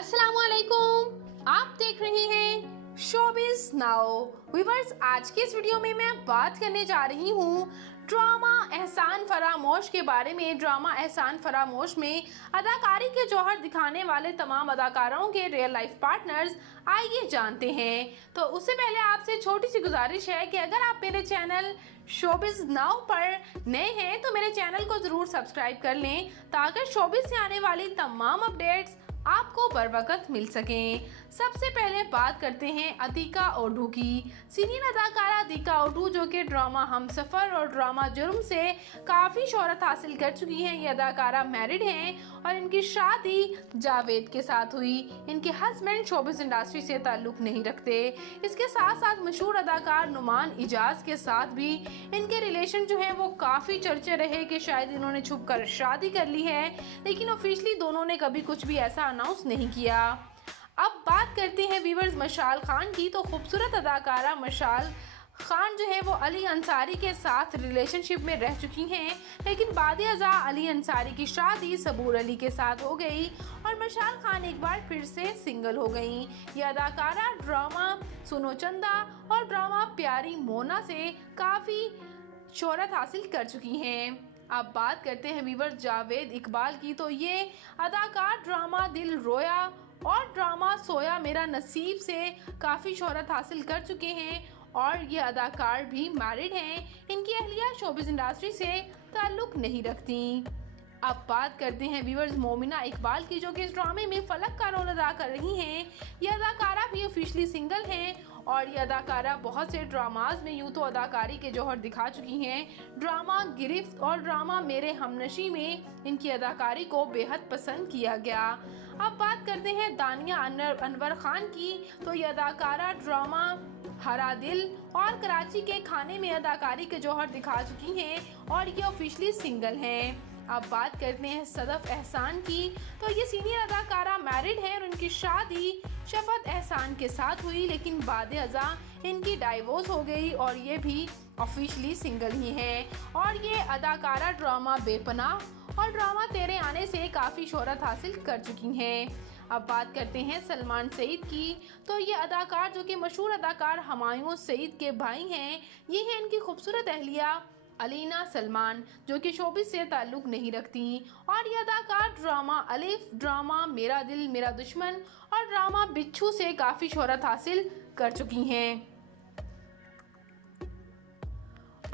अस्सलामुअलैकुम, आप देख रहे हैं शोबिज़ नाउ। व्यूअर्स, आज के इस वीडियो में मैं बात करने जा रही हूँ ड्रामा एहसान फरामोश के बारे में। ड्रामा एहसान फरामोश में अदाकारी के जौहर दिखाने वाले तमाम अदाकारों के रियल लाइफ पार्टनर्स आइए जानते हैं। तो उससे पहले आपसे छोटी सी गुजारिश है कि अगर आप मेरे चैनल शोबिज़ नाउ पर नए हैं तो मेरे चैनल को ज़रूर सब्सक्राइब कर लें ताकि शोबिज़ से आने वाली तमाम अपडेट्स आपको बर वक्त मिल सकें। सबसे पहले बात करते हैं अतीका ओडू की। सीनियर अदाकारा अतीका ओडू जो कि ड्रामा हमसफ़र और ड्रामा जुर्म से काफ़ी शोहरत हासिल कर चुकी हैं। ये अदाकारा मैरिड हैं और इनकी शादी जावेद के साथ हुई। इनके हस्बैंड शोबिज़ इंडस्ट्री से ताल्लुक़ नहीं रखते। इसके साथ साथ मशहूर अदाकार नुमान इजाज़ के साथ भी इनके रिलेशन जो है वो काफ़ी चर्चे रहे कि शायद इन्होंने छुप कर शादी कर ली है, लेकिन ऑफिशियली दोनों ने कभी कुछ भी ऐसा अनाउंस नहीं किया। अब बात करते हैं व्यूअर्स मशाल खान की। तो खूबसूरत अदाकारा मशाल खान जो है वो अली अंसारी के साथ रिलेशनशिप में रह चुकी हैं, लेकिन बाद-ए-अज़ा अली अंसारी की शादी सबूर अली के साथ हो गई और मशाल खान एक बार फिर से सिंगल हो गई। ये अदाकारा ड्रामा सुनो चंदा और ड्रामा प्यारी मोना से काफ़ी शोहरत हासिल कर चुकी हैं। अब बात करते हैं व्यूअर्स जावेद इकबाल की। तो ये अदाकार ड्रामा दिल रोया और ड्रामा सोया मेरा नसीब से काफ़ी शोहरत हासिल कर चुके हैं और ये अदाकार भी मैरिड हैं। इनकी अहलिया शोबिज़ इंडस्ट्री से ताल्लुक़ नहीं रखती। अब बात करते हैं व्यूअर्स मोमिना इकबाल की, जो कि इस ड्रामे में फलक का रोल अदा कर रही हैं। ये अदाकारा भी ऑफिशियली सिंगल हैं और ये अदाकारा बहुत से ड्रामाज में यूँ तो अदाकारी के जौहर दिखा चुकी हैं। ड्रामा गिरफ्त और ड्रामा मेरे हमनशी में इनकी अदाकारी को बेहद पसंद किया गया। अब बात करते हैं दानिया अनवर खान की। तो ये अदाकारा ड्रामा हरा दिल और कराची के खाने में अदाकारी के जौहर दिखा चुकी हैं और ये ऑफिशियली सिंगल हैं। अब बात करते हैं सदफ एहसान की। तो ये सीनियर अदाकारा मैरिड हैं और उनकी शादी शफत एहसान के साथ हुई, लेकिन बाद-ए-अज़ा इनकी डाइवोर्स हो गई और ये भी ऑफिशियली सिंगल ही हैं। और ये अदाकारा ड्रामा बेपनाह और ड्रामा तेरे आने से काफ़ी शोहरत हासिल कर चुकी हैं। अब बात करते हैं सलमान सईद की। तो ये अदाकार जो कि मशहूर अदाकार हुमायूं सईद के भाई हैं, ये है इनकी खूबसूरत अहलिया अलीना सलमान, जो कि शोबिज़ से ताल्लुक़ नहीं रखती। और ये अदाकार ड्रामा अलिफ, ड्रामा मेरा दिल मेरा दुश्मन और ड्रामा बिच्छू से काफ़ी शोहरत हासिल कर चुकी हैं।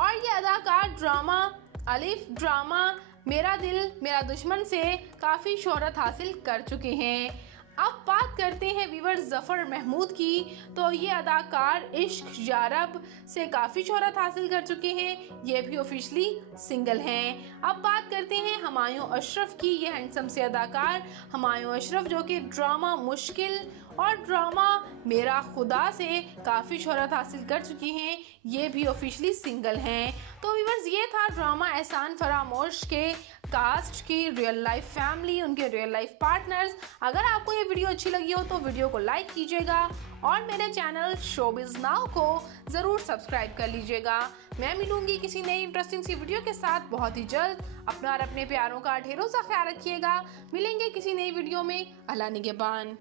और ये अदाकार ड्रामा अलिफ, ड्रामा मेरा दिल मेरा दुश्मन से काफ़ी शोहरत हासिल कर चुके हैं। अब बात करते हैं व्यूअर्स ज़फ़र महमूद की। तो ये अदाकार इश्क यारब से काफ़ी शोहरत हासिल कर चुके हैं, ये भी ऑफिशियली सिंगल हैं। अब बात करते हैं हुमायूं अशरफ की। ये हैंडसम से अदाकार हुमायूं अशरफ जो कि ड्रामा मुश्किल और ड्रामा मेरा खुदा से काफ़ी शोहरत हासिल कर चुकी हैं, ये भी ऑफिशियली सिंगल हैं। तो व्यूअर्स, ये था ड्रामा एहसान फरामोश के कास्ट की रियल लाइफ फैमिली, उनके रियल लाइफ पार्टनर्स। अगर आपको ये वीडियो अच्छी लगी हो तो वीडियो को लाइक कीजिएगा और मेरे चैनल शोबिज़ नाउ को ज़रूर सब्सक्राइब कर लीजिएगा। मैं मिलूंगी किसी नई इंटरेस्टिंग सी वीडियो के साथ बहुत ही जल्द। अपना और अपने प्यारों का ढेरों सा ख्याल रखिएगा। मिलेंगे किसी नई वीडियो में। अल्लाह निगहबान।